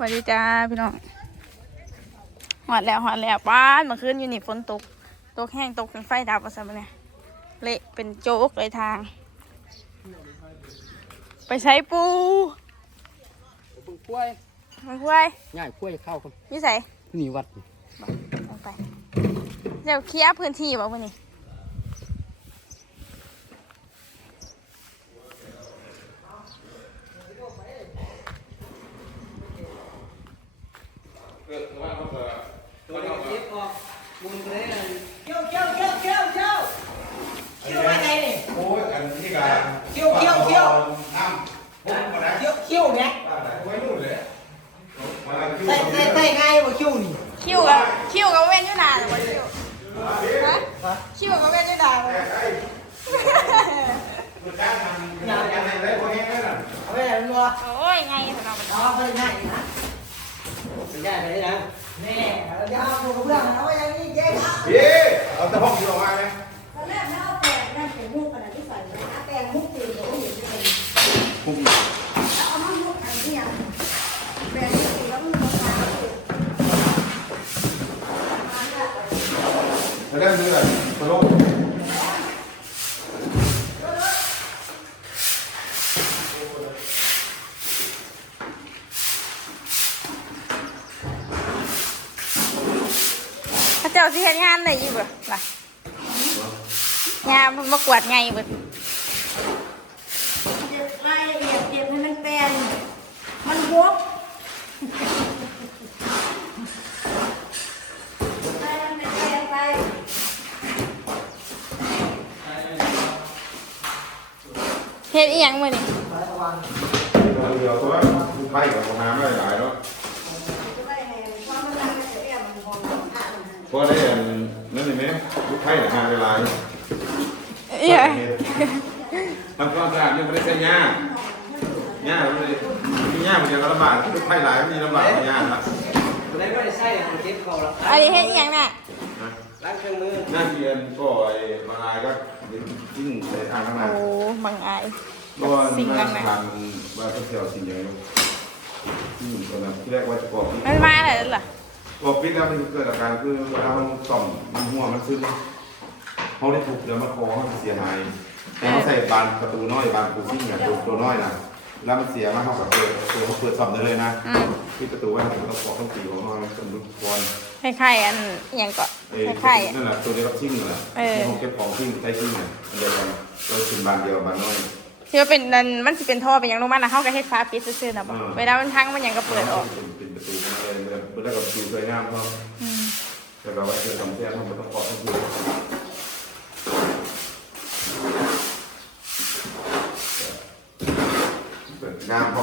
สวัสดีจ้าพี่น้องหอดแล้วหอดแล้วบ้านเมื่อคืนอยู่นี่ฝนตก ตกแห้งตกจนไฟดับว่าซะบัดเนี่ยเละเป็นโจ๊กเลยทาง ไปใช้ปูเบิ่งกล้วยมันคุยง่ายกล้วยเข้าครับวิสัยนี่วัดลงไปเดี๋ยวเคลียร์พื้นที่บ่วันนี้ được các bạn bao giờ tôi đang tiếp con buồn cái đấy là kêu kêu kêu kêu kêu kêu ba này này ôi cần gì cả kêu kêu kêu mà đấy kêu kêu đấy quấy luôn đấy tay tay tay ngay mà kêu nhỉ kêu à kêu có bên chỗ nào rồi kêu hả có bên chỗ này đấy có em đấy là ôi ngay rồi nó đó ngay ย่าไปได้นะ แม่ย่าผมกับเพื่อนนะว่าอยังนี้เจ๊ครับ เย้เอาแต่ห้องที่ออกมาเลย พระเจ้าสิเฮ็ดงานได้อยู่บ่ล่ะงานมันบ่กวาดไงเบิดเก็บรายละเอียดเก็บให้มันแปรงมันวกไปมันเป็นแปรงไปเฮ็ดอีหยังมื้อนี้เดี๋ยวตัวไผ่กับน้ำได้หลายแล้ว ไผ่กับงานหลายอีหยังทำความสะอาดยังไม่ได้ใช้ยาหญ้าเลยมีหญ้ามันจะลำบากลูกไผ่หลายมันมีลำบากกว่าหญ้าละได้ไม่ได้ใส่เก็บเขาละอันนี้เฮ็ดอีหยังน่ะล้างเครื่องมือหน้าเรียนก็ไอ้บางรายก็ยิ่งในทางข้างหน้าโอ้บังอายเพราะว่าหน้าทางว่าเขาเที่ยวสิ่งอย่างนี้ที่หนึ่งตอนนั้นที่แรกว่าจะกรอบปิดมันมาแล้วล่ะกรอบปิดแล้วมันเกิดอาการคือเวลาเราส่อมมันหัวมันซึม เขาได้ถูกเดี๋ยวมาคอมันเสียหาย แต่เขาใส่บานประตูน้อยบานประตูซิ่งเนี่ยตัวตัวน้อยนะแล้วมันเสียมาเขากับเปิดตัวเขาเปิดซ่อมได้เลยนะอืมที่ประตูว่าเขาต้องกรอกต้องตีของน้อยมันเป็นลูกบอลคล้ายๆอันอหยังก็เอ้ยคล้ายๆนั่นแหละตัวเดียวกับซิ่งนั่นแหละเออห้องเก็บของซิ่งใช้ซิ่งเนี่ยอันเดียวกันก็คือบ้านเดียวบ้านน้อยที่ว่าเป็นนั่นมันสิเป็นท่อเป็นหยังลงมาน่ะเฮาก็เฮ็ดฟ้าปิดซื่อๆน่ะบ่อ่าเวลามันพังมันหยังก็เปิดออกเป็นเป็นประตูมาเลยเมื่อได้กับประตูสวยงามเขาอืมแต่เราไว้เจอทำเสียทำมันต้องขอต้องดู 然后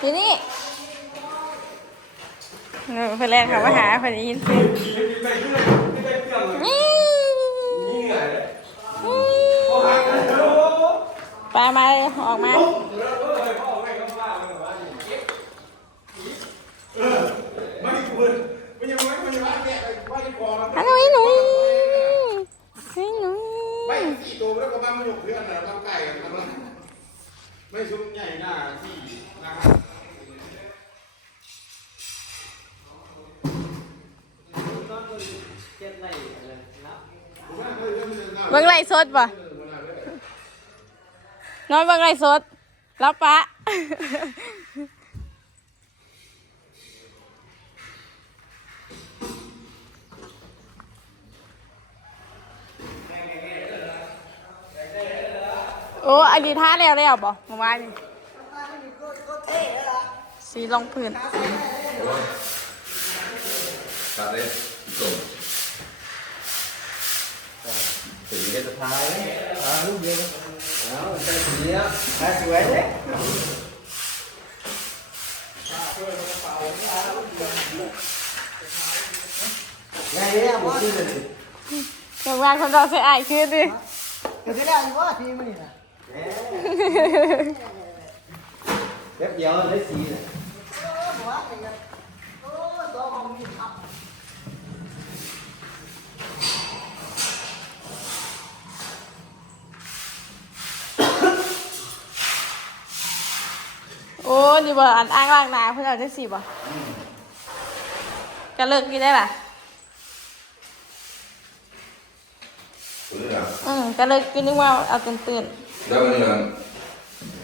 อยู่นี่นเพื่อนแรกค่ะมาหาเพื่อนยินเสียงนี่ไปมาเลยออกมาฮัลโหลหนูเฮ้ยหนุ่ยไม่สี่ตัวแล้วก็บ้านมันหยกเพื่อนนะทำไก่กันทำอะไม่ชุบใหญ่หน้าที่นะครับ เจ็ดไรเลยนะเบิ่งไล่สดป่ะนอนเบิ่งไล่สด แล้วปะโอ้อันนี้ท่าแล้วแล้วบ่เมื่อวานนี่สีรองพื้นตัดเลย ส่งสีเด็ดท้ายอ่าลูกเดียวเอาใส่สีอะใส่สวยเลยไงเนี่ยผมชื่อเลย เมื่อวานคนเราใส่อายขึ้นดิ เกิดได้ยังวะทีมันนี่นะแป๊บเดียวได้สีเลย โอ้นี่บ่อันอ้างล่างนาเพื่อนเอาได้สิบ่ก็เลิกกินได้ล่ะตัวนี้นะอืมก็เลิกกินนึกว่าเอาตื่นตื่นแล้วมันเนี่ย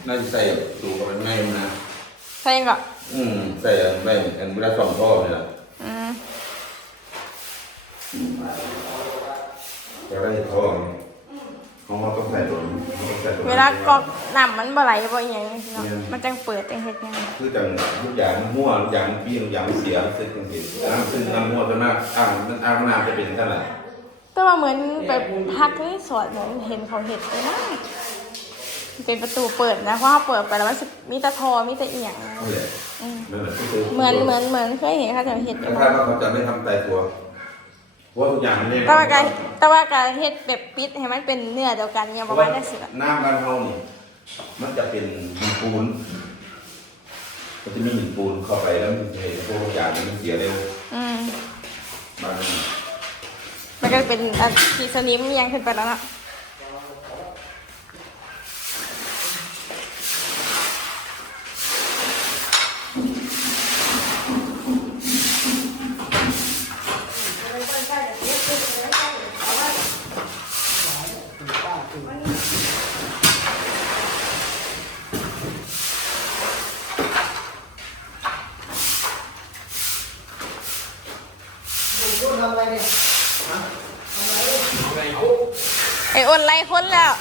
น่าจะใส่สูกับมันไม่นะๆใช่ก็อืมใส่ไม่อันเวลาส่องท่อเนี่ยนะอืมจะได้ท่อเขาว่าต้องใส่ตัวนี้ต้องใส่ตัวนี้เวลากรอกน้ำมันบ่ไหลบ่อหย่างนี้เนาะมันจังเปิดจังเฮ็ดหยังคือจังทุกอย่างมันมั่วทุกอย่างมันปี้ทุกอย่างมันเสียมันเสร็จจริงๆน้ำซึ่งน้ำมั่วตัวหน้าอ่างมันอ่างน้ำจะเป็นเท่าไหร่แต่ว่าเหมือนแบบพักนี่สอนเหมือนเห็นเขาเฮ็ดเลยนะเป็นประตูเปิดนะเพราะว่าเปิดไปแล้วมันสิมีแต่ทอมีแต่เอียงนั่นแหละอืมนั่นแหละที่คือเหมือนเหมือนเหมือนเคยเห็นเขาจะเฮ็ดอแต่ยู่ถ้าว่าเขาจะไม่ทำตายตัวเพราะว่าทุกอย่างมันเนี่ย แต่ว่าการ แต่ว่าการเฮ็ดแบบปิดให้มันเป็นเนื้อเดียวกันเนี่ยประมาณนั้นสิล่ะน้ำบ้านเฮานี่มันจะเป็นหินปูนมันจะมีหินปูนเข้าไปแล้วมันจะเห็นพวกอย่างนี้มันเสียเร็วอืม บ้านนี้มันก็เป็นอันที่สนิมยังขึ้นไปแล้วเนาะ พูดทำอะไรเนี่ยไอ้อ้นไล่คนแล้ว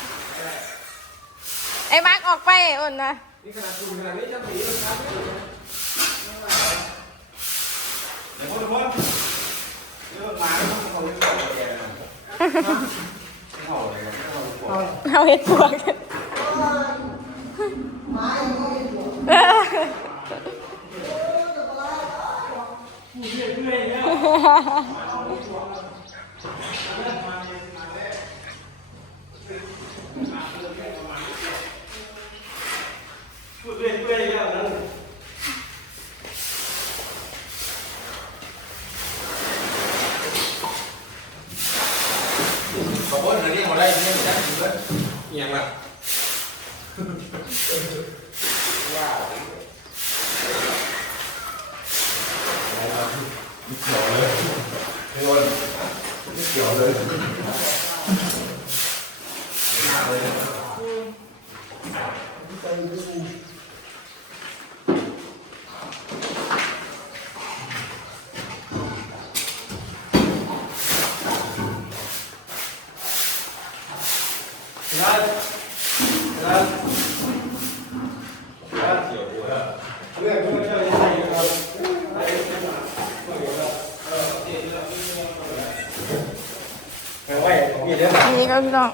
ไอ้มาร์กออกไปไอ้อ้นนะเดี๋ยวคนคนเรื่องมาแล้วเขาเรื่องอะไรกันเขาเลยเขาเลยเอาเห็ดปวกกัน เขาบอกเรื่องนี้มาได้เนี่ยได้ถึงแล้วยังล่ะ ว้าวไม่เกี่ยวเลยไม่โดนไม่เกี่ยวเลยหน้าเลย ไม่ไหวมีเรื่อง นี่ก็พี่น้อง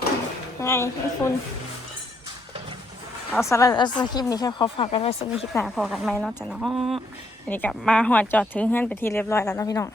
ไงพี่คุณเอาสำหรับเอาคลิปนี้แค่ขอฝากกันไว้สักนิดคลิปหน้าพอกันไหมเนาะจ้ะเนาะอันนี้กลับมาหอดจอดถึงเฮือนไปที่เรียบร้อยแล้วเนาะพี่น้อง